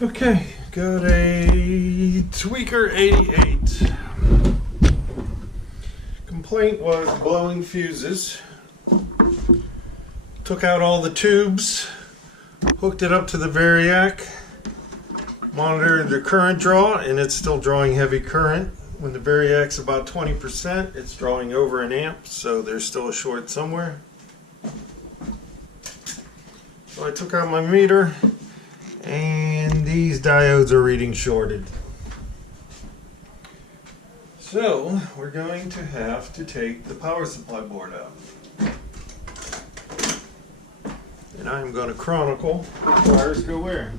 Okay, got a Tweaker88. Complaint was blowing fuses. Took out all the tubes, hooked it up to the variac, monitored the current draw, and it's still drawing heavy current. When the variac's about 20%, it's drawing over an amp, so there's still a short somewhere. So I took out my meter, and these diodes are reading shorted. So we're going to have to take the power supply board out. And I'm going to chronicle which wires go where.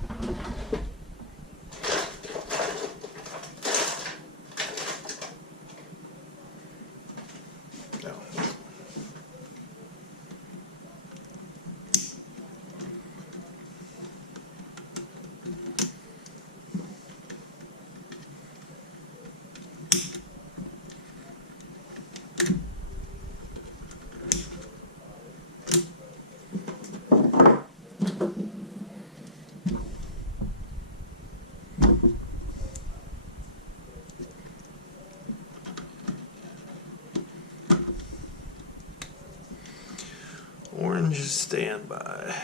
Orange is standby.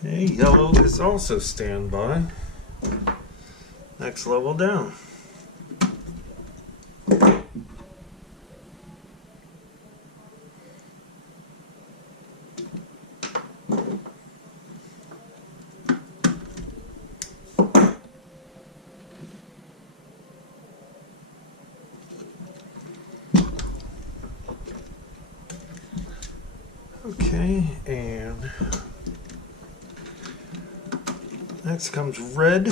Okay, yellow is also standby. Next level down. Okay, and next comes red.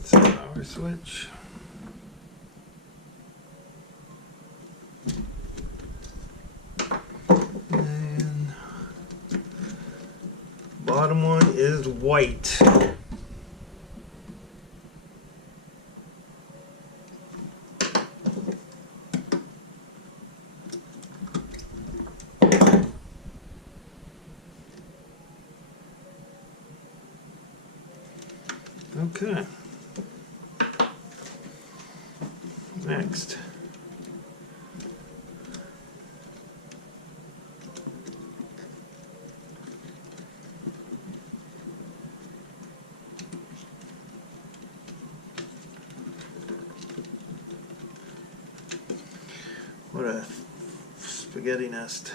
It's a power switch. And bottom one is white. Okay. Next. What a spaghetti nest.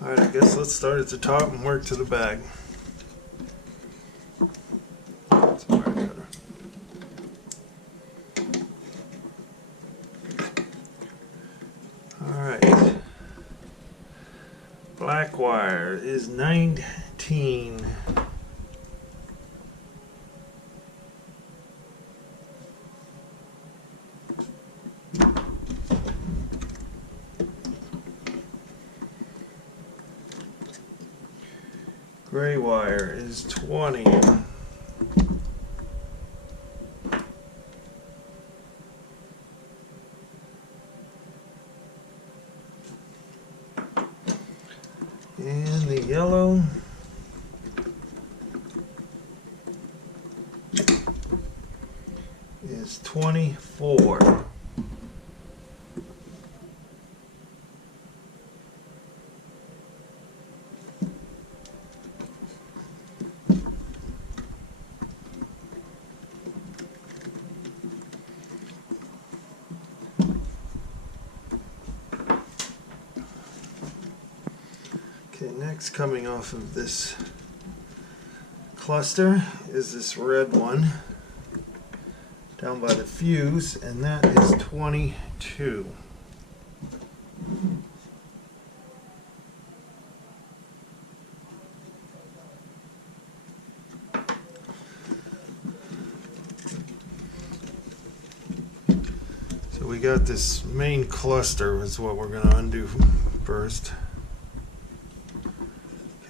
Alright, I guess let's start at the top and work to the back. That's a wire cutter. Alright. Black wire is 19. Gray wire is 20. And the yellow is 24. Okay, next coming off of this cluster is this red one down by the fuse, and that is 22. So we got this main cluster is what we're going to undo first.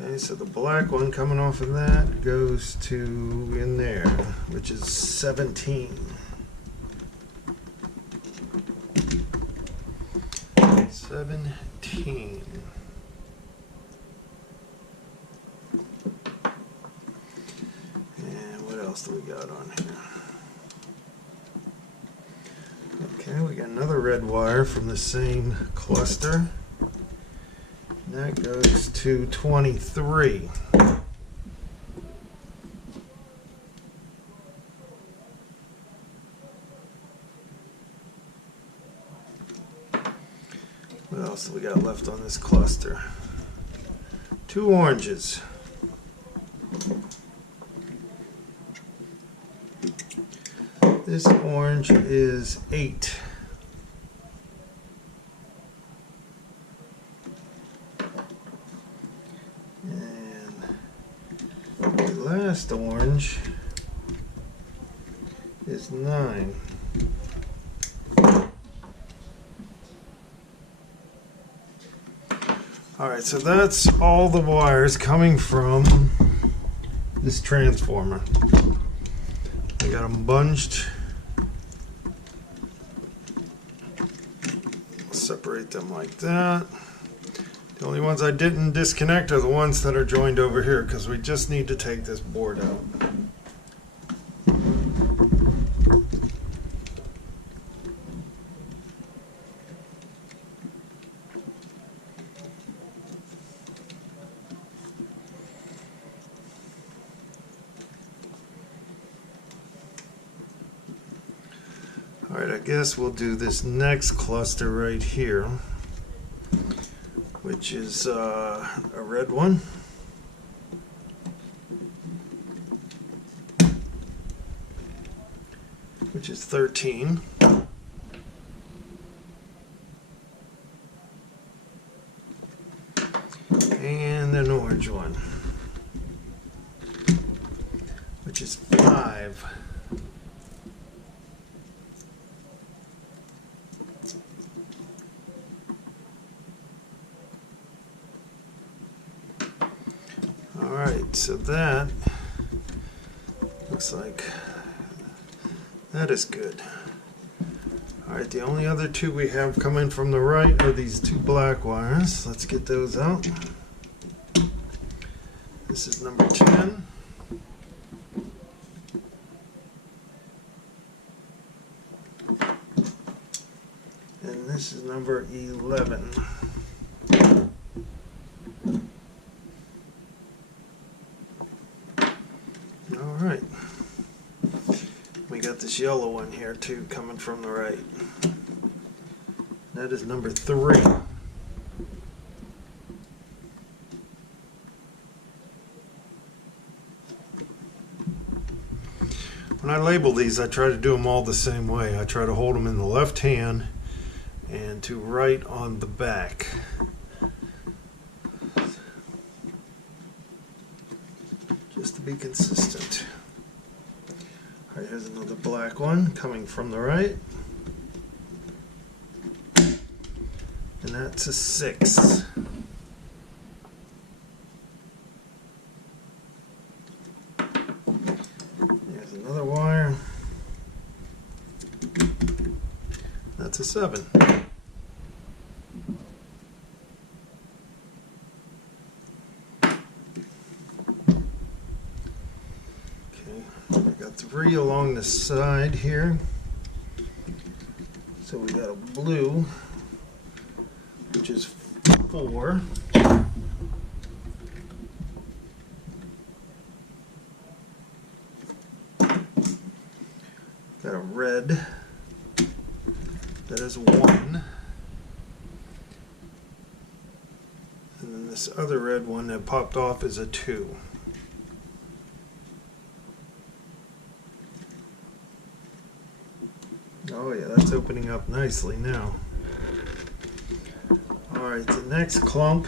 Okay, so the black one coming off of that goes to in there, which is 17. 17. And what else do we got on here? Okay, we got another red wire from the same cluster. And that goes to 23. What else do we got left on this cluster? 2 oranges. This orange is 8. And the last orange is 9. Alright, so that's all the wires coming from this transformer. I got them bunged. Separate them like that. The only ones I didn't disconnect are the ones that are joined over here, because we just need to take this board out. Alright, I guess we'll do this next cluster right here, which is a red one. Which is 13. And an orange one, which is 5. Alright, so that looks like that is good. Alright, the only other 2 we have coming from the right are these 2 black wires. Let's get those out. This is number 10. And this is number 11. Alright, we got this yellow one here too coming from the right. That is number 3. When I label these, I try to do them all the same way. I try to hold them in the left hand and to write on the back. Just to be consistent. Alright, here's another black one coming from the right. And that's a 6. There's another wire. That's a 7. I got 3 along the side here. So we got a blue, which is 4. Got a red, that is 1. And then this other red one that popped off is a 2. Oh yeah, that's opening up nicely now. Alright, the next clump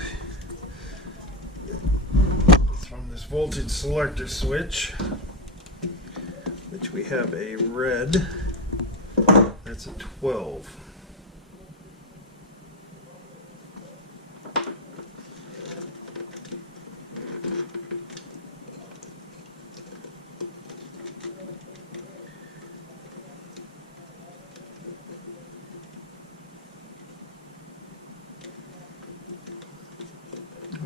is from this voltage selector switch, which we have a red. That's a 12.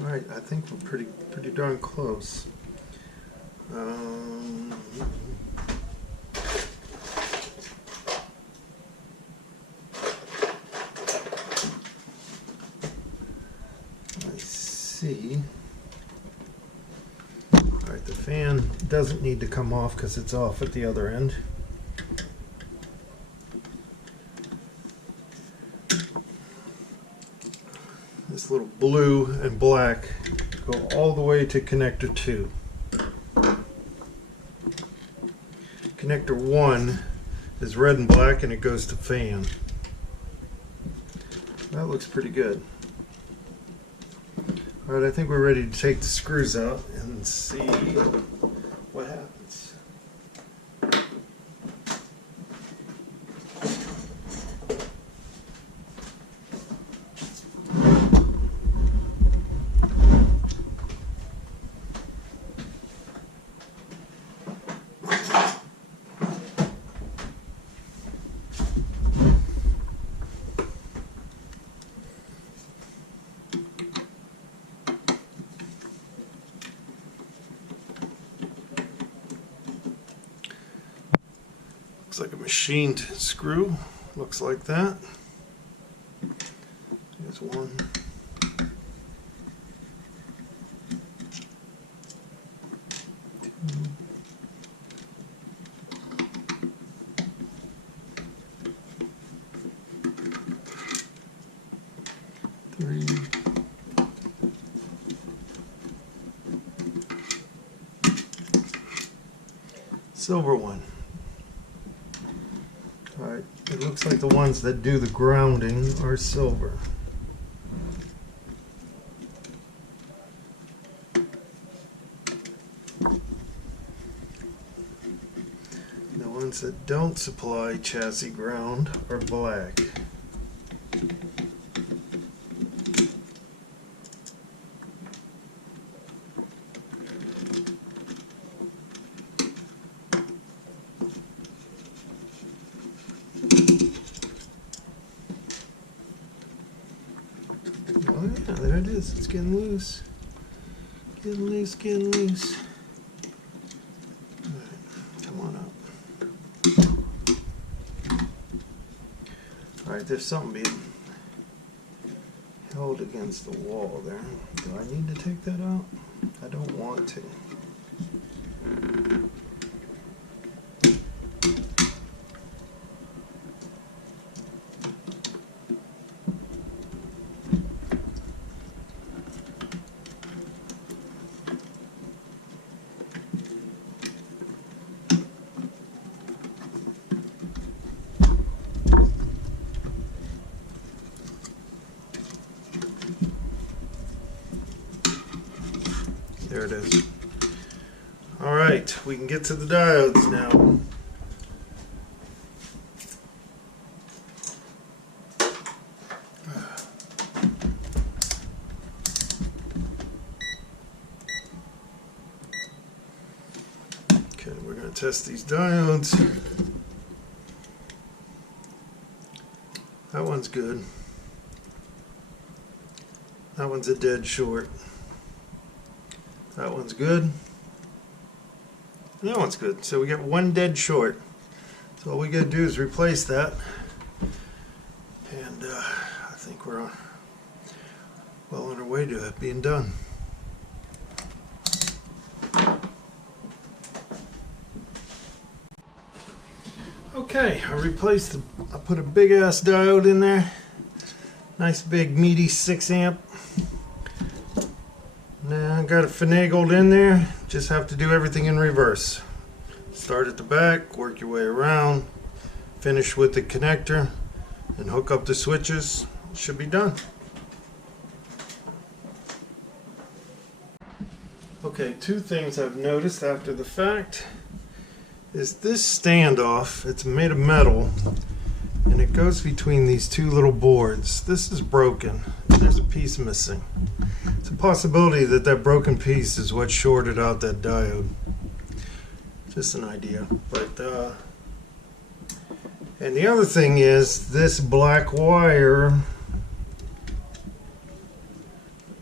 Alright, I think we're pretty darn close. I see. Alright, the fan doesn't need to come off because it's off at the other end. This little blue and black go all the way to connector 2. Connector 1 is red and black and it goes to fan. That looks pretty good. Alright, I think we're ready to take the screws out and see what happens. Looks like a machined screw. Looks like that. Here's one. Two. Three. Silver one. Alright, it looks like the ones that do the grounding are silver. The ones that don't supply chassis ground are black. Oh yeah, there it is. It's getting loose. Getting loose, getting loose. Alright, come on up. Alright, there's something being held against the wall there. Do I need to take that out? I don't want to. There it is. Alright, we can get to the diodes now. Okay, we're going to test these diodes. That one's good. That one's a dead short. That one's good. That one's good. So we got one dead short. So all we got to do is replace that. And I think we're well on our way to it being done. Okay, I put a big ass diode in there. Nice big meaty 6 amp. Now I got it finagled in there, just have to do everything in reverse. Start at the back, work your way around, finish with the connector, and hook up the switches. Should be done. Okay, two things I've noticed after the fact is this standoff. It's made of metal and it goes between these two little boards. This is broken. There's a piece missing. It's a possibility that that broken piece is what shorted out that diode. Just an idea. But and the other thing is this black wire.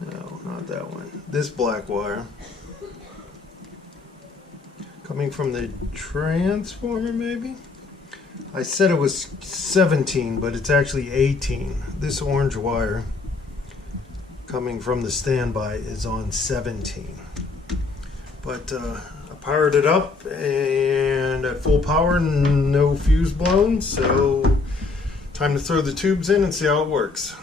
No, not that one. This black wire coming from the transformer, maybe? I said it was 17, but it's actually 18. This orange wire coming from the standby is on 17. But I powered it up and at full power, no fuse blown, so time to throw the tubes in and see how it works.